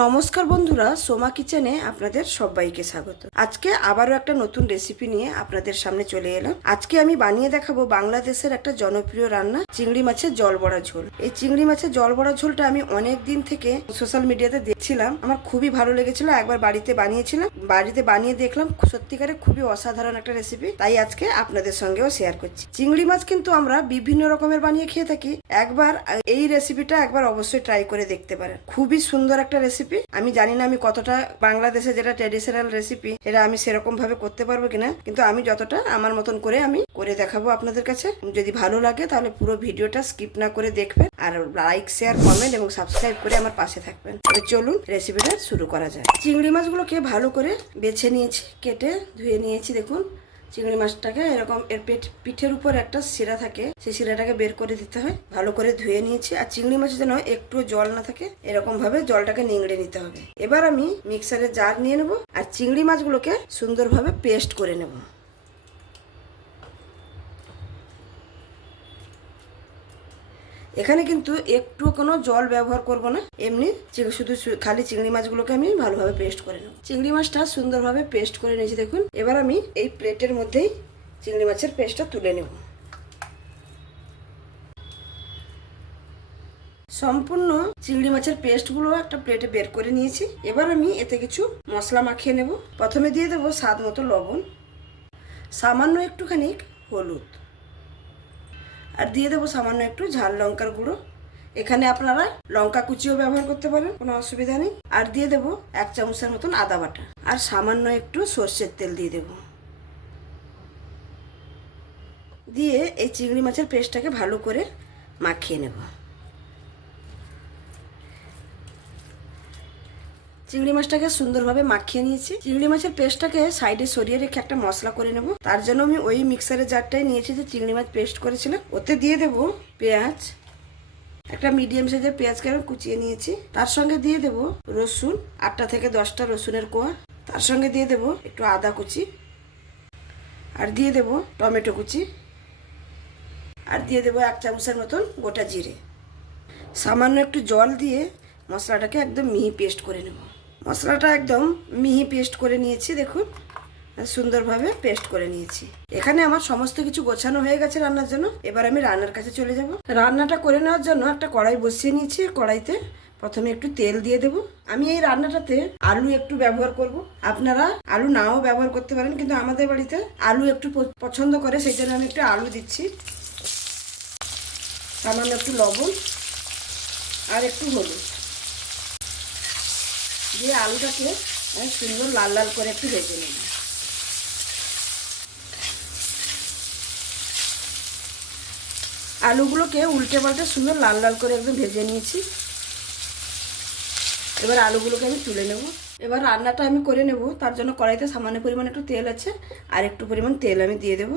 নমস্কার বন্ধুরা, সোমা কিচেনে আপনাদের সবাইকে স্বাগত। আজকে আবারও একটা নতুন রেসিপি নিয়ে আপনাদের সামনে চলে এলাম। আজকে আমি বানিয়ে দেখাবো বাংলাদেশের একটা জনপ্রিয় রান্না, চিংড়ি মাছের জল বড়া ঝোল। এই চিংড়ি মাছের জল বড়া ঝোলটা আমি অনেক দিন থেকে সোশ্যাল মিডিয়াতে দেখছিলাম, আমার খুবই ভালো লেগেছিল। একবার বাড়িতে বানিয়েছিলাম, বাড়িতে বানিয়ে দেখলাম সত্যিকারে খুবই অসাধারণ একটা রেসিপি, তাই আজকে আপনাদের সঙ্গেও শেয়ার করছি। চিংড়ি মাছ কিন্তু আমরা বিভিন্ন রকমের বানিয়ে খেয়ে থাকি, একবার এই রেসিপিটা একবার অবশ্যই ট্রাই করে দেখতে পারেন। খুবই সুন্দর একটা রেসিপি। আমি জানি না আমি কতটা বাংলাদেশে যেটা ট্র্যাডিশনাল রেসিপি এটা আমি সেরকম ভাবে করতে পারবো কিনা, কিন্তু আমি যতটা আমার মতন করে আমি করে দেখাবো আপনাদের কাছে। যদি ভালো লাগে তাহলে পুরো ভিডিওটা স্কিপ না করে দেখবেন, আর লাইক, শেয়ার, কমেন্ট এবং সাবস্ক্রাইব করে আমার পাশে থাকবেন। তবে চলুন রেসিপিটা শুরু করা যায়। চিংড়ি মাছগুলোকে ভালো করে বেছে নিয়েছি, কেটে ধুয়ে নিয়েছি। দেখুন চিংড়ি মাছটাকে এরকম এর পিঠের উপর একটা শিরা থাকে, সেই শিরাটাকে বের করে দিতে হয়। ভালো করে ধুয়ে নিয়েছি। আর চিংড়ি মাছে যেন একটু জল না থাকে এরকম ভাবে জলটাকে নিংড়ে নিতে হবে। এবার আমি মিক্সারের জার নিয়ে নেব আর চিংড়ি মাছগুলোকে সুন্দরভাবে পেস্ট করে নেব। এখানে কিন্তু একটু কোনো জল ব্যবহার করব না, এমনি শুধু খালি চিংড়ি মাছগুলোকে আমি ভালোভাবে পেস্ট করে নেব। চিংড়ি মাছটা সুন্দরভাবে পেস্ট করে নিয়েছি দেখুন। এবার আমি এই প্লেটের মধ্যেই চিংড়ি মাছের পেস্টটা তুলে নেব। সম্পূর্ণ চিংড়ি মাছের পেস্টগুলো একটা প্লেটে বের করে নিয়েছি। এবার আমি এতে কিছু মশলা মাখিয়ে নেব। প্রথমে দিয়ে দেবো স্বাদ মতো লবণ, সামান্য একটুখানি হলুদ, আর দিয়ে দেবো সামান্য একটু ঝাল লঙ্কার গুঁড়ো। এখানে আপনারা লঙ্কা কুচিও ব্যবহার করতে পারেন, কোনো অসুবিধা নেই। আর দিয়ে দেবো 1 চামচের মতন আদা বাটা, আর সামান্য একটু সর্ষের তেল দিয়ে দেবো। দিয়ে এই চিংড়ি মাছের পেস্টটাকে ভালো করে মাখিয়ে নেব। চিংড়ি মাছটাকে সুন্দরভাবে মাখিয়ে নিয়েছি। চিংড়ি মাছের পেস্টটাকে সাইডে সরিয়ে রেখে একটা মশলা করে নেব। তার জন্য আমি ওই মিক্সারের জারটাই নিয়েছি যে চিংড়ি মাছ পেস্ট করেছিলাম। ওতে দিয়ে দেব পেঁয়াজ, একটা মিডিয়াম সাইজের পেঁয়াজকে আমি কুচিয়ে নিয়েছি। তার সঙ্গে দিয়ে দেব রসুন, 8টা থেকে 10টা রসুনের কোয়া। তার সঙ্গে দিয়ে দেব একটু আদা কুচি, আর দিয়ে দেব টমেটো কুচি, আর দিয়ে দেব 1 চামচের মতন গোটা জিরে। সামান্য একটু জল দিয়ে মশলাটাকে একদম মিহি পেস্ট করে নেব। মশলাটা একদম মিহি পেস্ট করে নিয়েছি, দেখুন সুন্দরভাবে পেস্ট করে নিয়েছি। এখানে আমার সমস্ত কিছু গোছানো হয়ে গেছে রান্নার জন্য। এবার আমি রান্নার কাছে চলে যাব। রান্নাটা করে নেওয়ার জন্য একটা কড়াই বসিয়ে নিয়েছি। কড়াইতে প্রথমে একটু তেল দিয়ে দেব। আমি এই রান্নাটাতে আলু একটু ব্যবহার করব, আপনারা আলু নাও ব্যবহার করতে পারেন, কিন্তু আমাদের বাড়িতে আলু একটু পছন্দ করে, সেই জন্য আমি একটু আলু দিচ্ছি। সামান্য একটু লবণ আর একটু হলুদ দিয়ে আলুটাকে সুন্দর লাল লাল করে একটু ভেজে নেব। আলুগুলোকে উল্টে পাল্টে সুন্দর লাল লাল করে একদম ভেজে নিয়েছি। এবার আলুগুলোকে আমি তুলে নেব। এবার রান্নাটা আমি করে নেব। তার জন্য কড়াইতে সামান্য পরিমাণ একটু তেল আছে, আর একটু পরিমাণ তেল আমি দিয়ে দেব।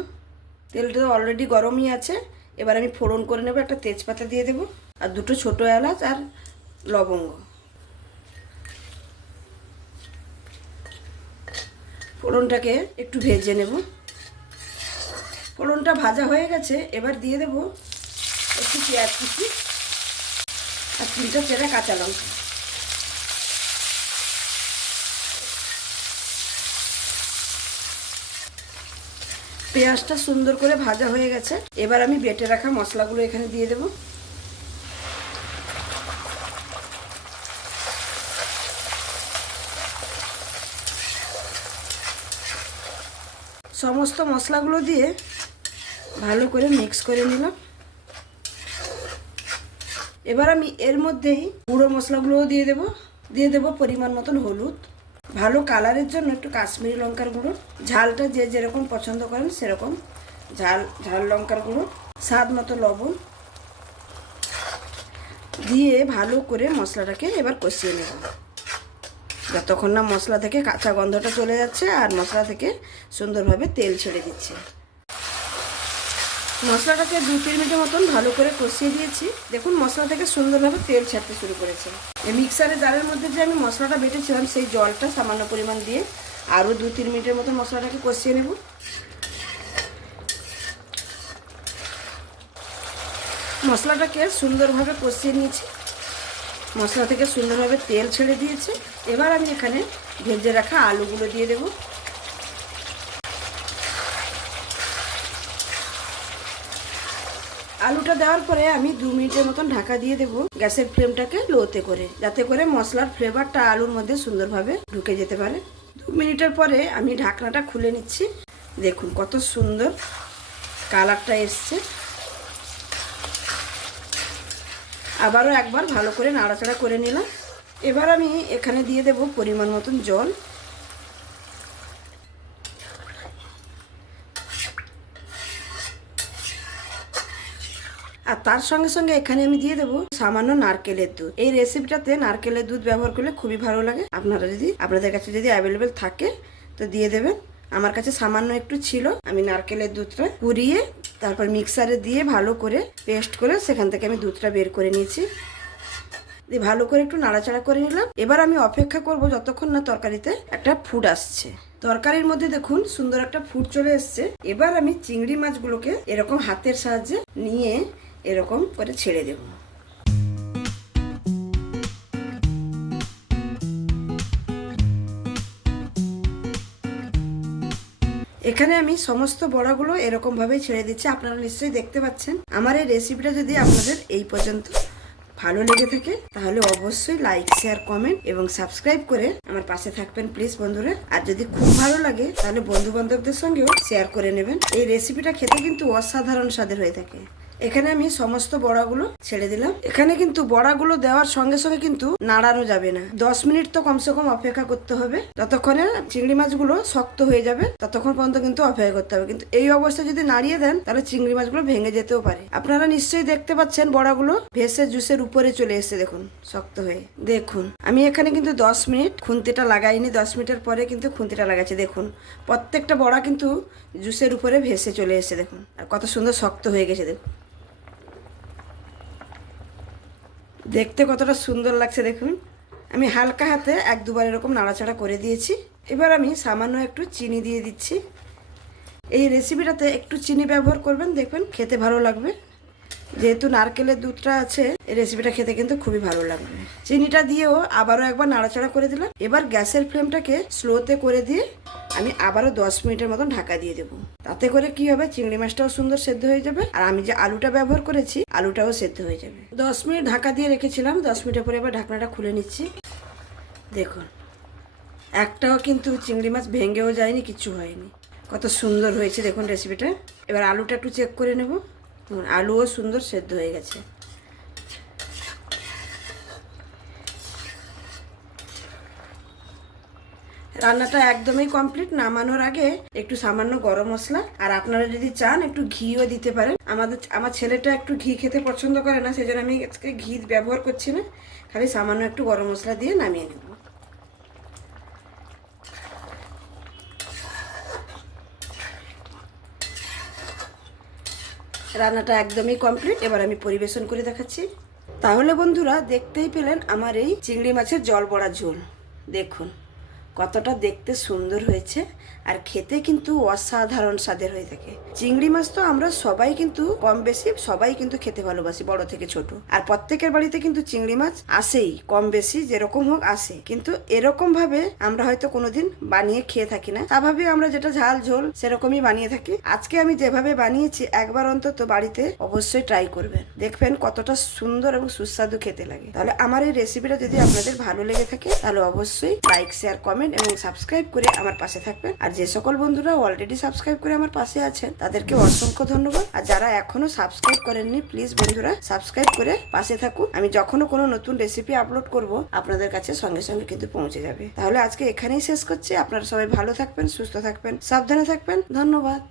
তেলটা অলরেডি গরমই আছে। এবার আমি ফোড়ন করে নেব। একটা তেজপাতা দিয়ে দেব, আর 2টো ছোটো এলাচ আর লবঙ্গ। ফোড়নটাকে একটু ভেজে নেব। ফোড়নটা ভাজা হয়ে গেছে। এবার দিয়ে দেব একটু পেঁয়াজ কুচি আর 3টা চেরা কাঁচা লঙ্কা। পেঁয়াজটা সুন্দর করে ভাজা হয়ে গেছে। এবার আমি বেটে রাখা মশলাগুলো এখানে দিয়ে দেব। সমস্ত মশলাগুলো দিয়ে ভালো করে মিক্স করে নিলাম। এবার আমি এর মধ্যেই গুঁড়ো মশলাগুলোও দিয়ে দেব পরিমাণ মতন হলুদ, ভালো কালারের জন্য একটু কাশ্মীরি লঙ্কার গুঁড়ো, ঝালটা যে যেরকম পছন্দ করেন সেরকম ঝাল লঙ্কার গুঁড়ো, স্বাদ মতো লবণ দিয়ে ভালো করে মশলাটাকে এবার কষিয়ে নেব, যতক্ষণ না মশলা থেকে কাঁচা গন্ধটা চলে যাচ্ছে আর মশলা থেকে সুন্দরভাবে তেল ছেড়ে দিচ্ছে। মশলাটাকে 2-3 মিনিটের মতন ভালো করে কষিয়ে দিয়েছি। দেখুন মশলা থেকে সুন্দরভাবে তেল ছাড়তে শুরু করেছে। এই মিক্সারের জারের মধ্যে যে আমি মশলাটা বেটেছিলাম সেই জলটা সামান্য পরিমাণ দিয়ে আরও 2-3 মিনিটের মতো মশলাটাকে কষিয়ে নেব। মশলাটাকে সুন্দরভাবে কষিয়ে নিয়েছি। মশলা থেকে সুন্দরভাবে তেল ছেড়ে দিয়েছে। এবার আমি এখানে ভেজে রাখা আলুগুলো দিয়ে দেব। আলুটা দেওয়ার পরে আমি 2 মিনিটের মতন ঢাকা দিয়ে দেব, গ্যাসের ফ্লেমটাকে লোতে করে, যাতে করে মশলার ফ্লেভারটা আলুর মধ্যে সুন্দরভাবে ঢুকে যেতে পারে। 2 মিনিটের পরে আমি ঢাকনাটা খুলে নিচ্ছি। দেখুন কত সুন্দর কালারটা এসছে। আবারও একবার ভালো করে নাড়াচাড়া করে নিলাম। এবার আমি এখানে দিয়ে দেব পরিমাণ মতন জল। আর তার সঙ্গে সঙ্গে এখানে আমি দিয়ে দেবো সামান্য নারকেলের দুধ। এই রেসিপিটাতে নারকেলের দুধ ব্যবহার করলে খুবই ভালো লাগে। আপনাদের কাছে যদি অ্যাভেলেবেল থাকে তো দিয়ে দেবেন। আমার কাছে সামান্য একটু ছিল, আমি নারকেলের দুধটা পুড়িয়ে তারপর মিক্সারে দিয়ে ভালো করে পেস্ট করে সেখান থেকে আমি দুধটা বের করে নিয়েছি। দিয়ে ভালো করে একটু নাড়াচাড়া করে নিলাম। এবার আমি অপেক্ষা করব যতক্ষণ না তরকারিতে একটা ফুড আসছে। তরকারির মধ্যে দেখুন সুন্দর একটা ফুড চলে এসছে। এবার আমি চিংড়ি মাছগুলোকে এরকম হাতের সাহায্যে নিয়ে এরকম করে ছেড়ে দেব। এখানে আমি সমস্ত বড়াগুলো এরকম ভাবে ছেড়ে দিচ্ছি। আপনারা নিশ্চয়ই দেখতে পাচ্ছেন। আমার এই রেসিপিটা যদি আপনাদের এই পর্যন্ত ভালো লেগে থাকে তাহলে অবশ্যই লাইক, শেয়ার, কমেন্ট এবং সাবস্ক্রাইব করে আমার পাশে থাকবেন প্লিজ বন্ধুরা। আর যদি খুব ভালো লাগে তাহলে বন্ধু বান্ধবদের সঙ্গেও শেয়ার করে নেবেন। এই রেসিপিটা খেতে কিন্তু অসাধারণ স্বাদের হয়ে থাকে। এখানে আমি সমস্ত বড়াগুলো ছেড়ে দিলাম। এখানে কিন্তু বড়াগুলো দেওয়ার সঙ্গে সঙ্গে কিন্তু নাড়ানো যাবে না। 10 মিনিট তো কমসে কম অপেক্ষা করতে হবে। যতক্ষণে চিংড়ি মাছগুলো শক্ত হয়ে যাবে ততক্ষণ পর্যন্ত কিন্তু অপেক্ষা করতে হবে। কিন্তু এই অবস্থায় যদি নাড়িয়ে দেন তাহলে চিংড়ি মাছগুলো ভেঙে যেতেও পারে। আপনারা নিশ্চয়ই দেখতে পাচ্ছেন বড়াগুলো ভেসে জুসের উপরে চলে এসেছে। দেখুন শক্ত হয়ে। দেখুন আমি এখানে কিন্তু 10 মিনিট খুন্তিটা লাগাইনি। 10 মিনিটের পরে কিন্তু খুন্তিটা লাগাচ্ছি। দেখুন প্রত্যেকটা বড়া কিন্তু জুসের উপরে ভেসে চলে এসেছে। দেখুন আর কত সুন্দর শক্ত হয়ে গেছে। দেখুন দেখতে কতটা সুন্দর লাগছে। দেখুন আমি হালকা হাতে 1-2বার এরকম নাড়াচাড়া করে দিয়েছি। এবার আমি সামান্য একটু চিনি দিয়ে দিচ্ছি। এই রেসিপিটাতে একটু চিনি ব্যবহার করবেন, দেখবেন খেতে ভালো লাগবে। যেহেতু নারকেলের দুধটা আছে এই রেসিপিটা খেতে কিন্তু খুবই ভালো লাগবে। চিনিটা দিয়েও আবারও একবার নাড়াচাড়া করে দিলাম। এবার গ্যাসের ফ্লেমটাকে স্লোতে করে দিয়ে আমি আবারও 10 মিনিটের মতন ঢাকা দিয়ে দেবো। তাতে করে কি হবে, চিংড়ি মাছটাও সুন্দর সেদ্ধ হয়ে যাবে আর আমি যে আলুটা ব্যবহার করেছি আলুটাও সেদ্ধ হয়ে যাবে। 10 মিনিট ঢাকা দিয়ে রেখেছিলাম। 10 মিনিটের পরে এবার ঢাকনাটা খুলে নিচ্ছি। দেখুন একটাও কিন্তু চিংড়ি মাছ ভেঙেও যায়নি, কিচ্ছু হয়নি। কত সুন্দর হয়েছে দেখুন রেসিপিটা। এবার আলুটা একটু চেক করে নেব। আলুও সুন্দর সেদ্ধ হয়ে গেছে। রান্নাটা একদমই কমপ্লিট। নামানোর আগে একটু সামান্য গরম মশলা আর আপনারা যদি চান একটু ঘিও দিতে পারেন। আমার ছেলেটা একটু ঘি খেতে পছন্দ করে না, সেজন্য আমি আজকে ঘি ব্যবহার করছি না। খালি সামান্য একটু গরম মশলা দিয়ে নামিয়ে নেব। রান্নাটা একদমই কমপ্লিট। এবার আমি পরিবেশন করে দেখাচ্ছি। তাহলে বন্ধুরা দেখতেই পেলেন আমার এই চিংড়ি মাছের জল বড়া ঝোল। দেখুন কতটা দেখতে সুন্দর হয়েছে আর খেতে কিন্তু অসাধারণ স্বাদের হয়ে থাকে। চিংড়ি মাছ তো আমরা সবাই কিন্তু কম বেশি সবাই কিন্তু খেতে ভালোবাসি, বড় থেকে ছোট। আর প্রত্যেকের বাড়িতে কিন্তু চিংড়ি মাছ আসেই, কম বেশি যেরকম হোক আসে। কিন্তু এরকম ভাবে আমরা হয়তো কোনোদিন বানিয়ে খেয়ে থাকি না। স্বাভাবিক আমরা যেটা ঝাল ঝোল সেরকমই বানিয়ে থাকি। আজকে আমি যেভাবে বানিয়েছি একবার অন্তত বাড়িতে অবশ্যই ট্রাই করবেন, দেখবেন কতটা সুন্দর এবং সুস্বাদু খেতে লাগে। তাহলে আমার এই রেসিপিটা যদি আপনাদের ভালো লেগে থাকে তাহলে অবশ্যই লাইক, শেয়ার, কমেন্ট এবং সাবস্ক্রাইব করে আমার পাশে থাকবেন। আর যে সকল বন্ধুরা অলরেডি সাবস্ক্রাইব করে আমার পাশে আছেন তাদেরকে অসংখ্য ধন্যবাদ। আর যারা এখনো সাবস্ক্রাইব করেননি প্লিজ বন্ধুরা সাবস্ক্রাইব করে পাশে থাকুন। আমি যখনও কোনো নতুন রেসিপি আপলোড করব আপনাদের কাছে সঙ্গে সঙ্গে কিন্তু পৌঁছে যাবে। তাহলে আজকে এখানেই শেষ করছি। আপনারা সবাই ভালো থাকবেন, সুস্থ থাকবেন, সাবধানে থাকবেন। ধন্যবাদ।